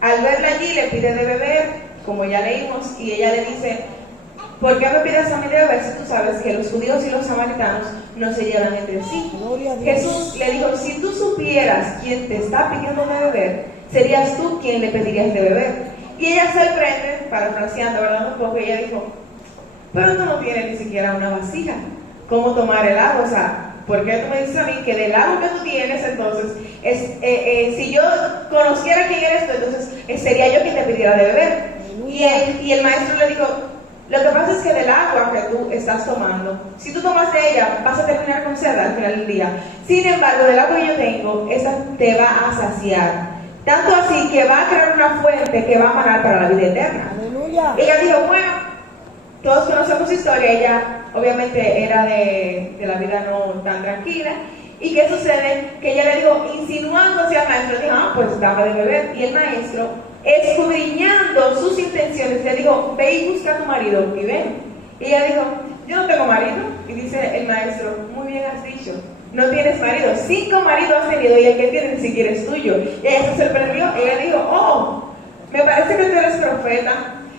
Al verla allí le pide de beber, como ya leímos, y ella le dice: ¿por qué me pides a mí de beber si tú sabes que los judíos y los samaritanos no se llevan entre sí? Jesús le dijo: si tú supieras quién te está pidiendo de beber, serías tú quien le pedirías de beber. Y ella se sorprende, parafraseando, ¿verdad? Un poco, ella dijo: pero tú no tienes ni siquiera una vasija. ¿Cómo tomar el agua? O sea, ¿por qué tú me dices a mí que del agua que tú tienes, entonces, si yo conociera quién eres tú, entonces sería yo quien te pidiera de beber? Y el maestro le dijo: lo que pasa es que del agua que tú estás tomando, si tú tomas de ella, vas a terminar con sed al final del día. Sin embargo, del agua que yo tengo, esta te va a saciar. Tanto así que va a crear una fuente que va a manar para la vida eterna. Aleluya. Ella dijo: bueno, todos conocemos su historia. Ella obviamente era de la vida no tan tranquila. ¿Y qué sucede? Que ella le dijo, insinuando hacia el maestro, dijo: pues dame de beber. Y el maestro, escudriñando sus intenciones, le dijo: ve y busca a tu marido y ven. Y ella dijo: yo no tengo marido. Y dice el maestro: muy bien has dicho, no tienes marido. 5 maridos has tenido y el que tienes ni siquiera es tuyo. Y ella se sorprendió. Ella dijo: oh, me parece que tú eres profeta.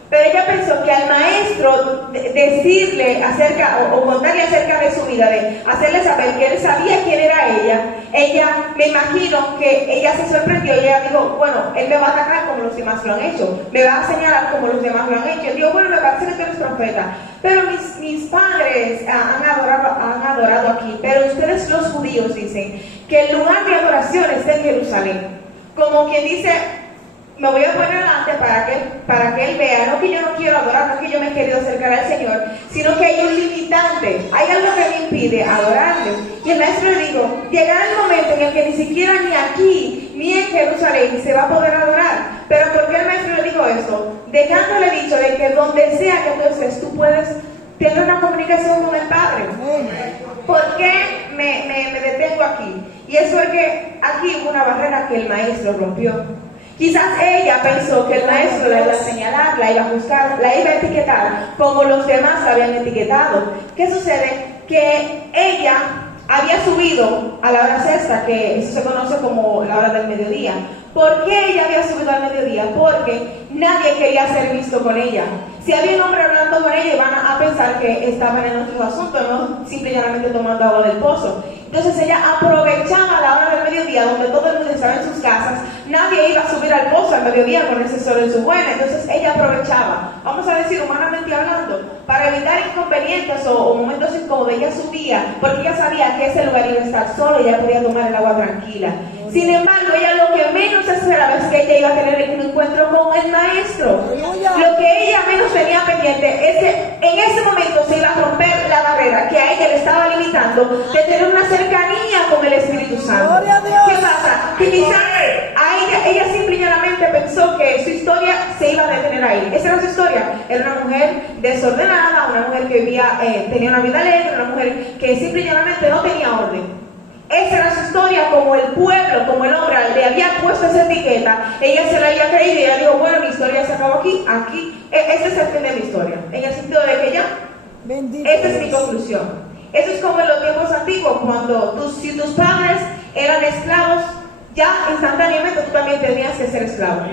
Pero ella pensó que al maestro decirle acerca o contarle acerca de su vida, de hacerle saber que él sabía quién era ella, me imagino que ella se sorprendió y ella dijo: bueno, él me va a atacar como los demás lo han hecho, me va a señalar como los demás lo han hecho. Yo digo: bueno, me parece que tú eres profeta, pero mis padres han adorado aquí, pero ustedes los judíos dicen que el lugar de adoración está en Jerusalén. Como quien dice: me voy a poner delante para que él vea, no que yo no quiero adorar, no que yo me he querido acercar al Señor, sino que hay un limitante, hay algo que me impide adorarle. Y el maestro le dijo: llegará el momento en el que ni siquiera ni aquí, ni en Jerusalén se va a poder adorar. Pero ¿por qué el maestro le dijo esto? Dejándole dicho de que donde sea que tú estés, tú puedes tener una comunicación con el Padre. ¿Por qué me detengo aquí? Y es porque aquí hubo una barrera que el maestro rompió. Quizás ella pensó que el maestro la iba a señalar, la iba a juzgar, la iba a etiquetar como los demás la habían etiquetado. ¿Qué sucede? Que ella había subido a la hora sexta, que eso se conoce como la hora del mediodía. ¿Por qué ella había subido al mediodía? Porque nadie quería ser visto con ella. Si había un hombre hablando con ella, iban a pensar que estaban en otros asuntos, no simple y llanamente tomando agua del pozo. Entonces ella aprovechaba la hora del mediodía, donde todo el mundo estaba en sus casas. Nadie iba a subir al pozo al mediodía con ese sol en su buena. Entonces ella aprovechaba, vamos a decir humanamente hablando, para evitar inconvenientes o momentos incómodos. Ella subía porque ella sabía que ese lugar iba a estar solo y ella podía tomar el agua tranquila. Sin embargo, ella lo que menos esperaba es que ella iba a tener un encuentro con el maestro. Lo que ella menos tenía pendiente es que en ese momento se iba a romper la barrera que a ella le estaba limitando de tener una cercanía con el Espíritu Santo. ¿Qué pasa? Que quizás a ella simple y llanamente pensó que su historia se iba a detener ahí. Esa era su historia. Era una mujer desordenada, una mujer que tenía una vida alegre, una mujer que simple y llanamente no tenía orden. Esa era su historia, como el pueblo, como el hombre le había puesto esa etiqueta. Ella se la había creído y ella dijo: bueno, mi historia se acabó aquí. Este es el fin de mi historia. En el sentido de que ya, esta es mi conclusión. Eso es como en los tiempos antiguos, cuando si tus padres eran esclavos, ya instantáneamente tú también tenías que ser esclavo.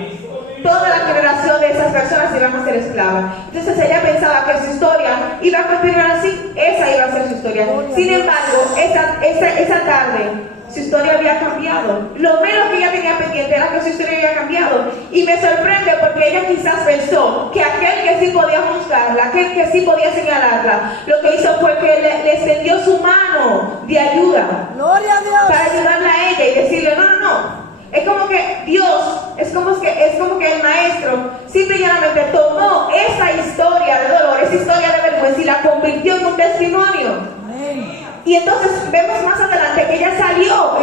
Toda la generación de esas personas iban a ser esclavas. Entonces ella pensaba que su historia iba a continuar así, esa iba a ser su historia. Sin embargo, esa tarde su historia había cambiado. Lo menos que ella tenía pendiente era que su historia había cambiado. Y me sorprende porque ella quizás pensó que aquel que sí podía juzgarla, aquel que sí podía señalarla, lo que hizo fue que le extendió su mano de ayuda. Gloria a Dios. Para ayudarla a ella y decirle: no. Es como que Dios, es como que el maestro simple y llanamente tomó esa historia de dolor, esa historia de vergüenza y la convirtió en un testimonio. Amén. Y entonces vemos más adelante que ella salió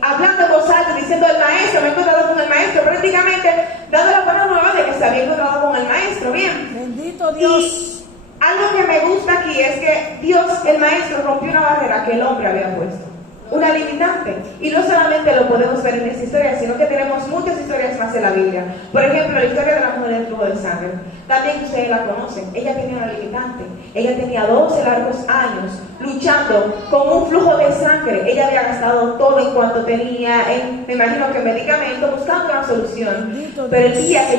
hablando en voz alta, diciendo: el maestro, me he encontrado con el maestro, prácticamente dando la buena nueva de que se había encontrado con el maestro. Bien. Bendito Dios. Y algo que me gusta aquí es que Dios, el maestro, rompió una barrera que el hombre había puesto. una limitante. Y no solamente lo podemos ver en esta historia, sino que tenemos muchas historias más en la Biblia. Por ejemplo, la historia de la mujer del flujo de sangre. También ustedes la conocen. Ella tenía una limitante. Ella tenía 12 largos años luchando con un flujo de sangre. Ella había gastado todo en cuanto tenía, me imagino que medicamentos, buscando una solución. Pero el día que